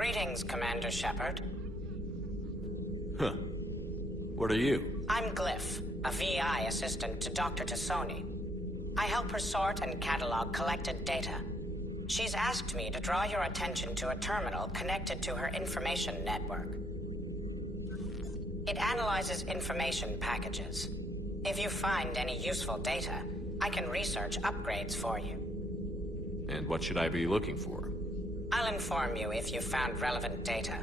Greetings, Commander Shepard. Huh. What are you? I'm Glyph, a VI assistant to Dr. Tassoni. I help her sort and catalog collected data. She's asked me to draw your attention to a terminal connected to her information network. It analyzes information packages. If you find any useful data, I can research upgrades for you. And what should I be looking for? I'll inform you if you've found relevant data.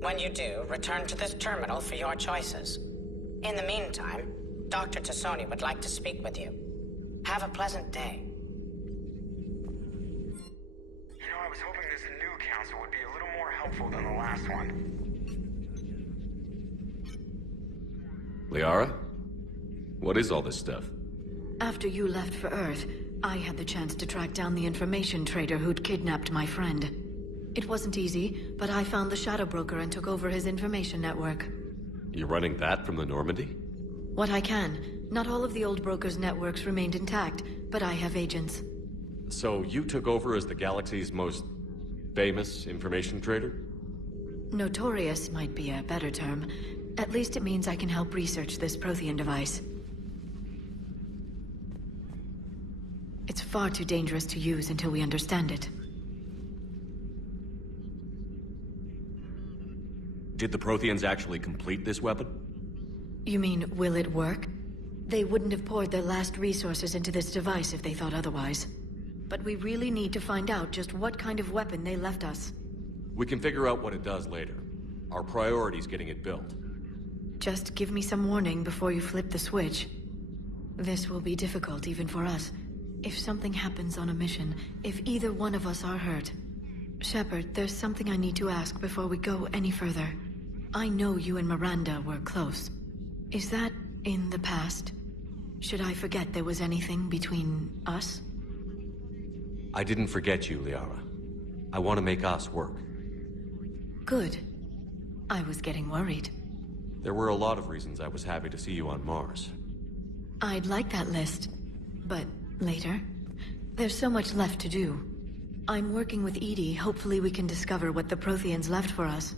When you do, return to this terminal for your choices. In the meantime, Dr. Tassoni would like to speak with you. Have a pleasant day. You know, I was hoping this new council would be a little more helpful than the last one. Liara? What is all this stuff? After you left for Earth, I had the chance to track down the information trader who'd kidnapped my friend. It wasn't easy, but I found the Shadow Broker and took over his information network. You're running that from the Normandy? What I can. Not all of the old broker's networks remained intact, but I have agents. So you took over as the galaxy's most famous information trader? Notorious might be a better term. At least it means I can help research this Prothean device. It's far too dangerous to use until we understand it. Did the Protheans actually complete this weapon? You mean, will it work? They wouldn't have poured their last resources into this device if they thought otherwise. But we really need to find out just what kind of weapon they left us. We can figure out what it does later. Our priority's getting it built. Just give me some warning before you flip the switch. This will be difficult even for us. If something happens on a mission, if either one of us are hurt. Shepard, there's something I need to ask before we go any further. I know you and Miranda were close. Is that in the past? Should I forget there was anything between us? I didn't forget you, Liara. I want to make us work. Good. I was getting worried. There were a lot of reasons I was happy to see you on Mars. I'd like that list, but later. There's so much left to do. I'm working with Edie. Hopefully we can discover what the Protheans left for us.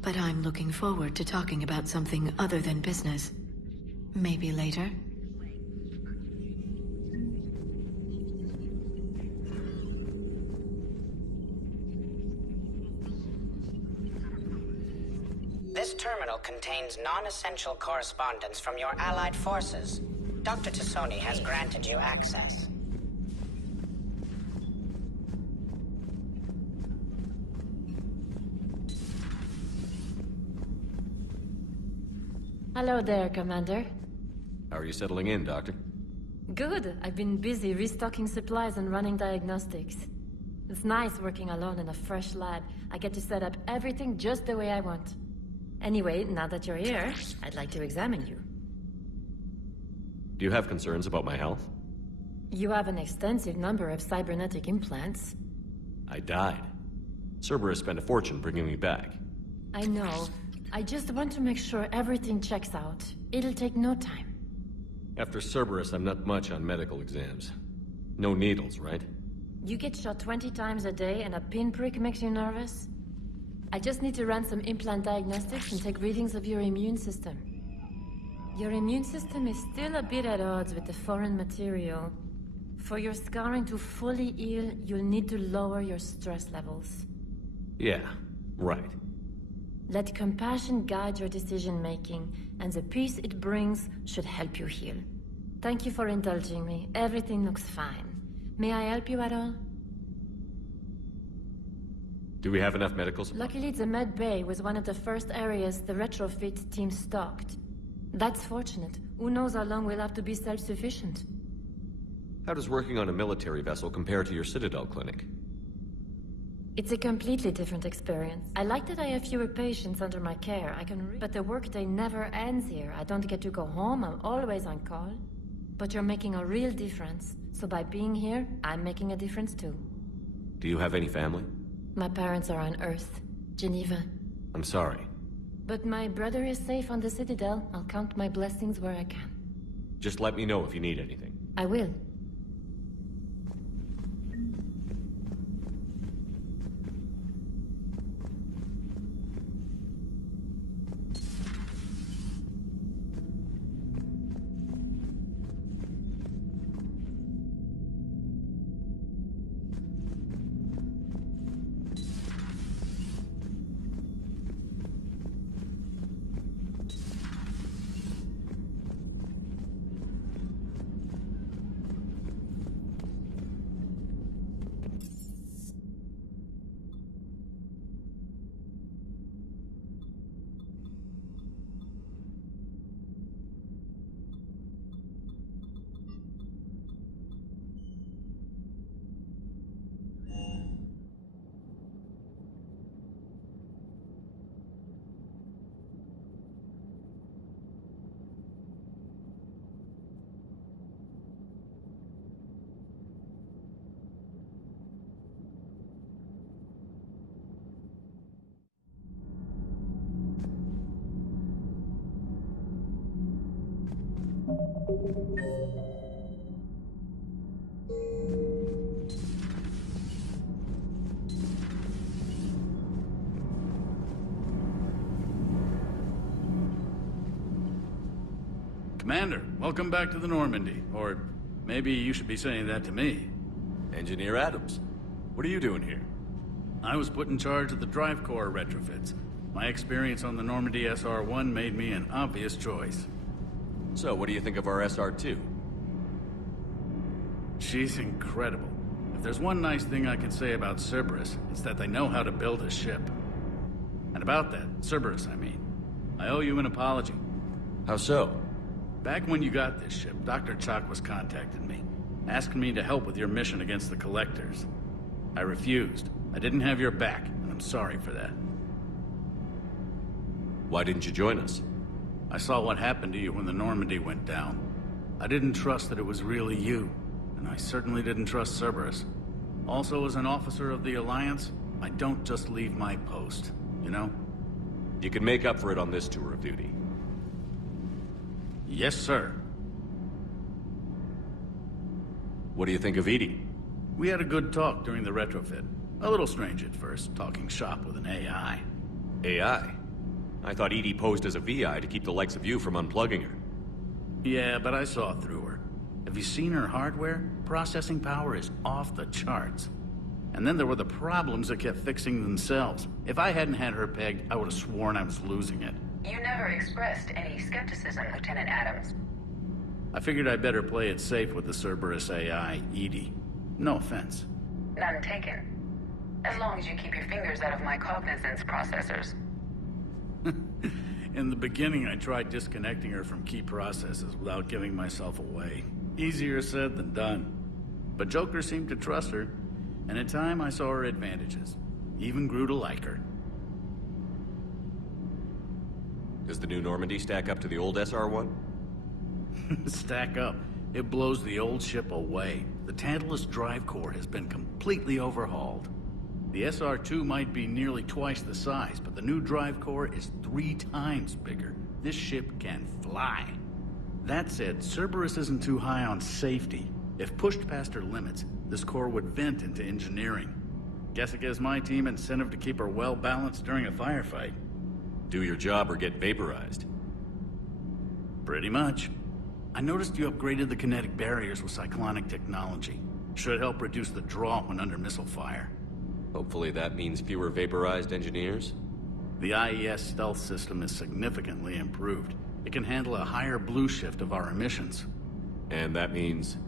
But I'm looking forward to talking about something other than business. Maybe later? This terminal contains non-essential correspondence from your allied forces. Dr. Tassoni has granted you access. Hello there, Commander. How are you settling in, Doctor? Good. I've been busy restocking supplies and running diagnostics. It's nice working alone in a fresh lab. I get to set up everything just the way I want. Anyway, now that you're here, I'd like to examine you. Do you have concerns about my health? You have an extensive number of cybernetic implants. I died. Cerberus spent a fortune bringing me back. I know. I just want to make sure everything checks out. It'll take no time. After Cerberus, I'm not much on medical exams. No needles, right? You get shot 20 times a day and a pinprick makes you nervous? I just need to run some implant diagnostics and take readings of your immune system. Your immune system is still a bit at odds with the foreign material. For your scarring to fully heal, you'll need to lower your stress levels. Yeah, right. Let compassion guide your decision-making, and the peace it brings should help you heal. Thank you for indulging me. Everything looks fine. May I help you at all? Do we have enough medical supplies? Luckily, the med bay was one of the first areas the retrofit team stocked. That's fortunate. Who knows how long we'll have to be self-sufficient. How does working on a military vessel compare to your Citadel clinic? It's a completely different experience. I like that I have fewer patients under my care. But the workday never ends here. I don't get to go home. I'm always on call. But you're making a real difference. So by being here, I'm making a difference too. Do you have any family? My parents are on Earth. Geneva. I'm sorry. But my brother is safe on the Citadel. I'll count my blessings where I can. Just let me know if you need anything. I will. Commander, welcome back to the Normandy. Or maybe you should be saying that to me. Engineer Adams, what are you doing here? I was put in charge of the drive core retrofits. My experience on the Normandy SR-1 made me an obvious choice. So, what do you think of our SR-2? She's incredible. If there's one nice thing I can say about Cerberus, it's that they know how to build a ship. And about that, Cerberus, I mean, I owe you an apology. How so? Back when you got this ship, Dr. Chakwas contacted me, asking me to help with your mission against the Collectors. I refused. I didn't have your back, and I'm sorry for that. Why didn't you join us? I saw what happened to you when the Normandy went down. I didn't trust that it was really you, and I certainly didn't trust Cerberus. Also, as an officer of the Alliance, I don't just leave my post, you know? You can make up for it on this tour of duty. Yes, sir. What do you think of Edie? We had a good talk during the retrofit. A little strange at first, talking shop with an AI. AI? I thought Edie posed as a VI to keep the likes of you from unplugging her. Yeah, but I saw through her. Have you seen her hardware? Processing power is off the charts. And then there were the problems that kept fixing themselves. If I hadn't had her pegged, I would have sworn I was losing it. You never expressed any skepticism, Lieutenant Adams. I figured I'd better play it safe with the Cerberus AI, Edie. No offense. None taken. As long as you keep your fingers out of my cognizance processors. In the beginning, I tried disconnecting her from key processes without giving myself away. Easier said than done. But Joker seemed to trust her, and in time I saw her advantages. Even grew to like her. Does the new Normandy stack up to the old SR-1? Stack up. It blows the old ship away. The Tantalus drive core has been completely overhauled. The SR-2 might be nearly twice the size, but the new drive core is 3 times bigger. This ship can fly. That said, Cerberus isn't too high on safety. If pushed past her limits, this core would vent into engineering. Guess it gives my team incentive to keep her well-balanced during a firefight. Do your job or get vaporized. Pretty much. I noticed you upgraded the kinetic barriers with cyclonic technology. Should help reduce the draw when under missile fire. Hopefully that means fewer vaporized engineers? The IES stealth system is significantly improved. It can handle a higher blue shift of our emissions. And that means...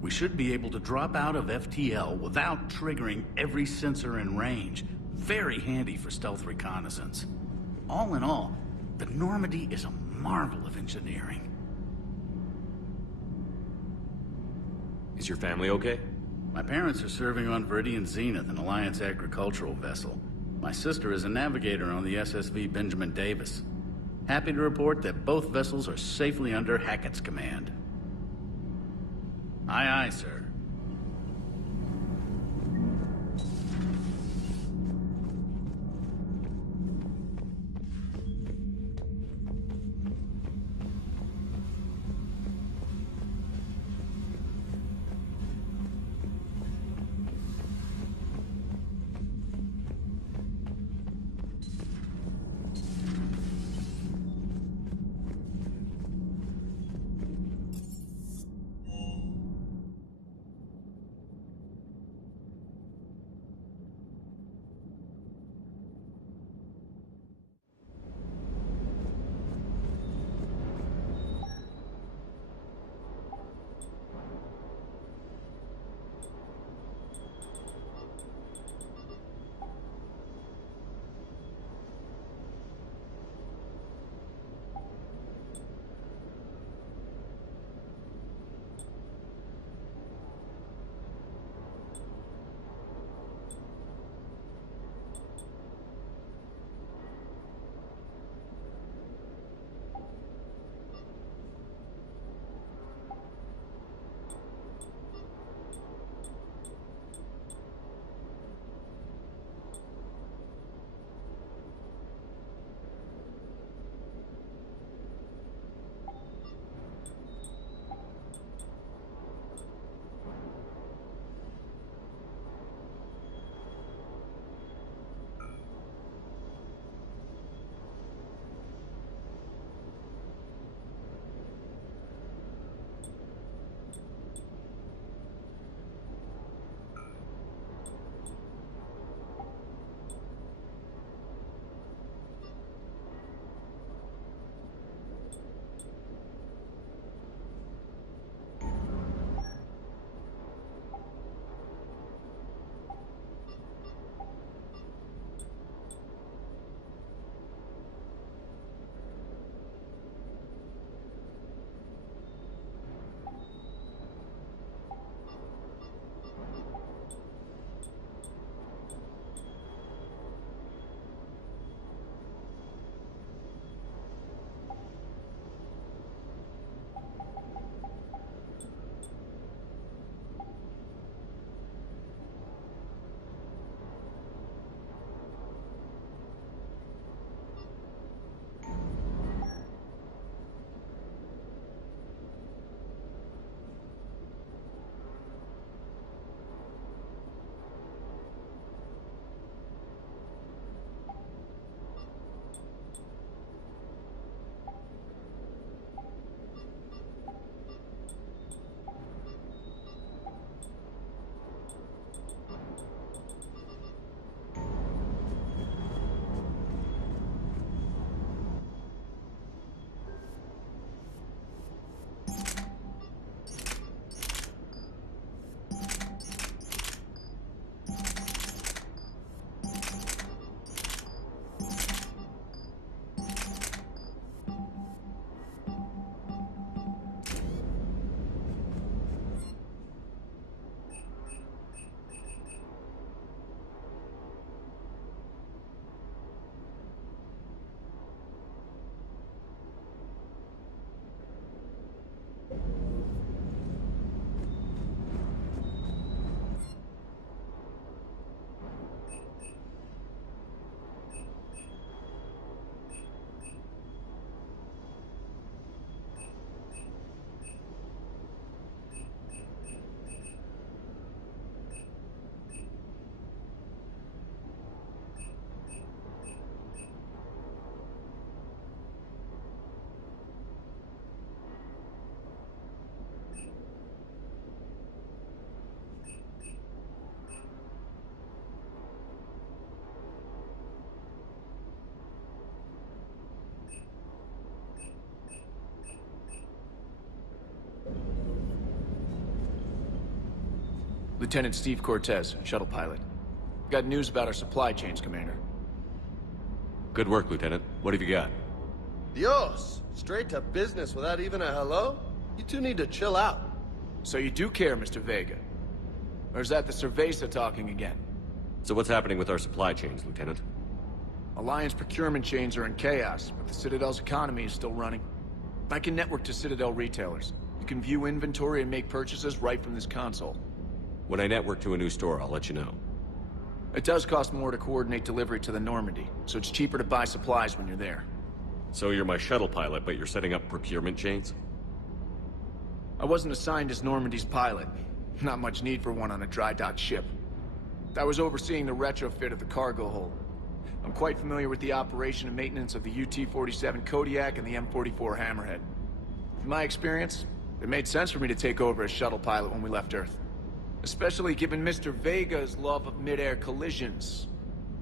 We should be able to drop out of FTL without triggering every sensor in range. Very handy for stealth reconnaissance. All in all, the Normandy is a marvel of engineering. Is your family okay? My parents are serving on Viridian Zenith, an Alliance agricultural vessel. My sister is a navigator on the SSV Benjamin Davis. Happy to report that both vessels are safely under Hackett's command. Aye, aye, sir. Lieutenant Steve Cortez, shuttle pilot. Got news about our supply chains, Commander. Good work, Lieutenant. What have you got? Dios! Straight to business without even a hello? You two need to chill out. So you do care, Mr. Vega? Or is that the Cerveza talking again? So what's happening with our supply chains, Lieutenant? Alliance procurement chains are in chaos, but the Citadel's economy is still running. I can network to Citadel retailers. You can view inventory and make purchases right from this console. When I network to a new store, I'll let you know. It does cost more to coordinate delivery to the Normandy, so it's cheaper to buy supplies when you're there. So you're my shuttle pilot, but you're setting up procurement chains? I wasn't assigned as Normandy's pilot. Not much need for one on a dry dock ship. I was overseeing the retrofit of the cargo hold. I'm quite familiar with the operation and maintenance of the UT-47 Kodiak and the M44 Hammerhead. In my experience, it made sense for me to take over as shuttle pilot when we left Earth. Especially given Mr. Vega's love of mid-air collisions.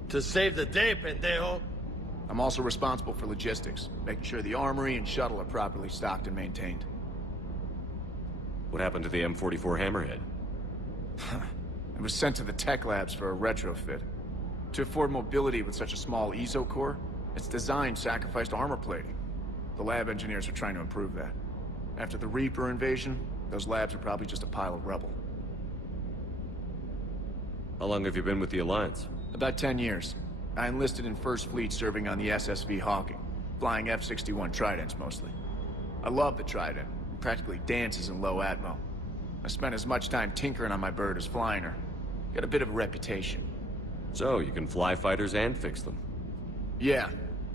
To save the day, pendejo. I'm also responsible for logistics, making sure the armory and shuttle are properly stocked and maintained. What happened to the M44 Hammerhead? It was sent to the tech labs for a retrofit. To afford mobility with such a small ESO core, its design sacrificed armor plating. The lab engineers are trying to improve that. After the Reaper invasion, those labs are probably just a pile of rubble. How long have you been with the Alliance? About 10 years. I enlisted in First Fleet serving on the SSV Hawking, flying F-61 Tridents mostly. I love the Trident. It practically dances in low atmo. I spent as much time tinkering on my bird as flying her. Got a bit of a reputation. So, you can fly fighters and fix them. Yeah,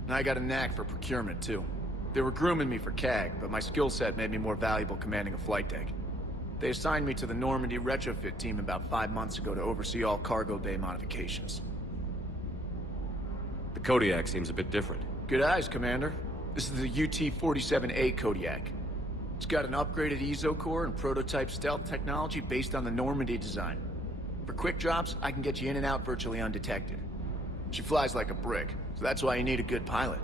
and I got a knack for procurement too. They were grooming me for CAG, but my skill set made me more valuable commanding a flight deck. They assigned me to the Normandy retrofit team about 5 months ago to oversee all cargo bay modifications. The Kodiak seems a bit different. Good eyes, Commander. This is the UT-47A Kodiak. It's got an upgraded ESO core and prototype stealth technology based on the Normandy design. For quick drops, I can get you in and out virtually undetected. She flies like a brick, so that's why you need a good pilot.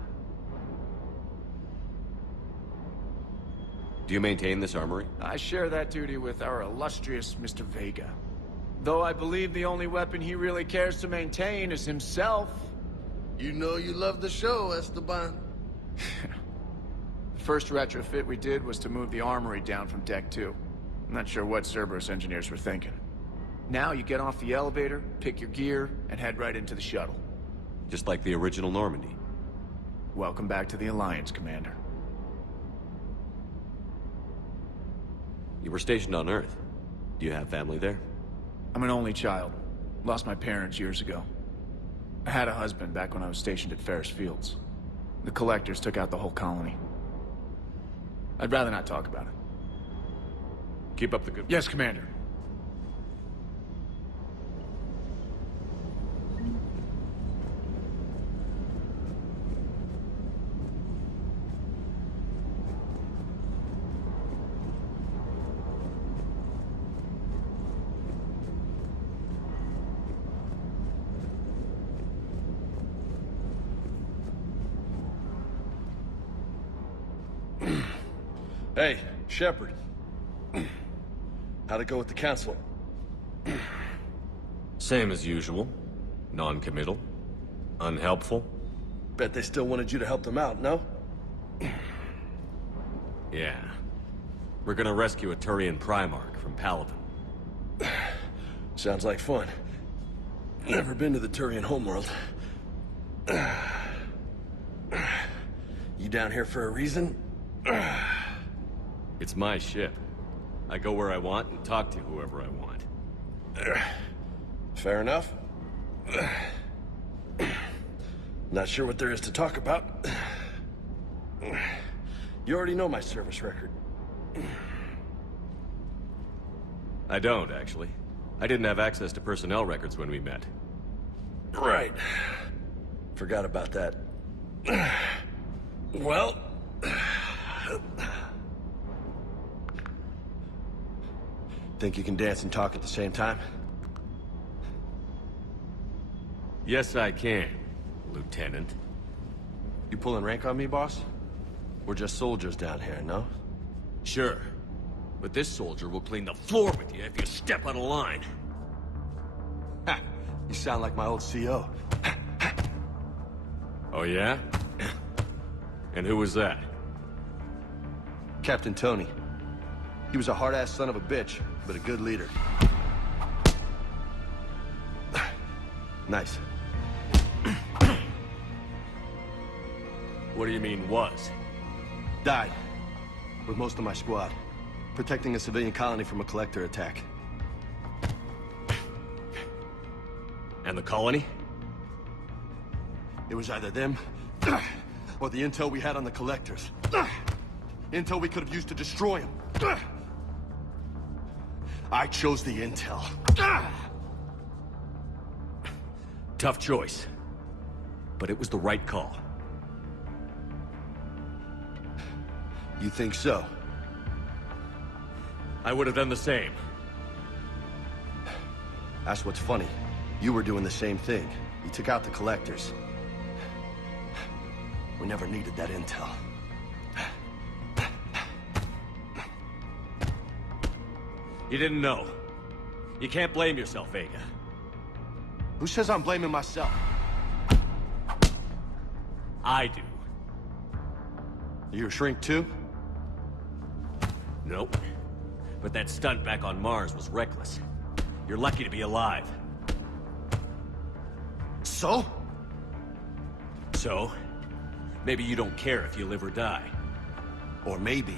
Do you maintain this armory? I share that duty with our illustrious Mr. Vega. Though I believe the only weapon he really cares to maintain is himself. You know you love the show, Esteban. The first retrofit we did was to move the armory down from Deck 2. I'm not sure what Cerberus engineers were thinking. Now you get off the elevator, pick your gear, and head right into the shuttle. Just like the original Normandy. Welcome back to the Alliance, Commander. You were stationed on Earth. Do you have family there? I'm an only child. Lost my parents years ago. I had a husband back when I was stationed at Ferris Fields. The Collectors took out the whole colony. I'd rather not talk about it. Keep up the good work. Yes, Commander. Hey, Shepard. How'd it go with the council? Same as usual. Non-committal. Unhelpful. Bet they still wanted you to help them out, no? Yeah. We're gonna rescue a Turian Primarch from Palaven. Sounds like fun. Never been to the Turian homeworld. You down here for a reason? It's my ship. I go where I want and talk to whoever I want. Fair enough. Not sure what there is to talk about. You already know my service record. I don't, actually. I didn't have access to personnel records when we met. Right. Forgot about that. Well... Think you can dance and talk at the same time? Yes, I can, Lieutenant. You pulling rank on me, boss? We're just soldiers down here, no? Sure. But this soldier will clean the floor with you if you step out of line. You sound like my old CO. Oh, yeah? And who was that? Captain Tony. He was a hard-ass son of a bitch, but a good leader. Nice. What do you mean, was? Died. With most of my squad. Protecting a civilian colony from a collector attack. And the colony? It was either them, or the intel we had on the collectors. Intel we could have used to destroy them. I chose the intel. Tough choice. But it was the right call. You think so? I would have done the same. That's what's funny. You were doing the same thing. You took out the collectors. We never needed that intel. You didn't know. You can't blame yourself, Vega. Who says I'm blaming myself? I do. You're a shrink too? Nope. But that stunt back on Mars was reckless. You're lucky to be alive. So? So, maybe you don't care if you live or die. Or maybe...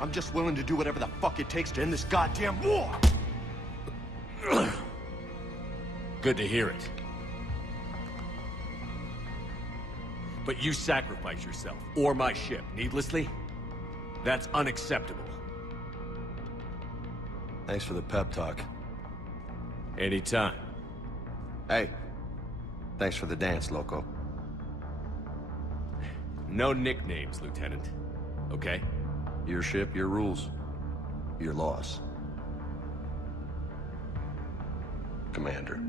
I'm just willing to do whatever the fuck it takes to end this goddamn war! Good to hear it. But you sacrifice yourself, or my ship, needlessly? That's unacceptable. Thanks for the pep talk. Anytime. Hey, thanks for the dance, Loco. No nicknames, Lieutenant. Okay? Your ship, your rules. Your loss. Commander.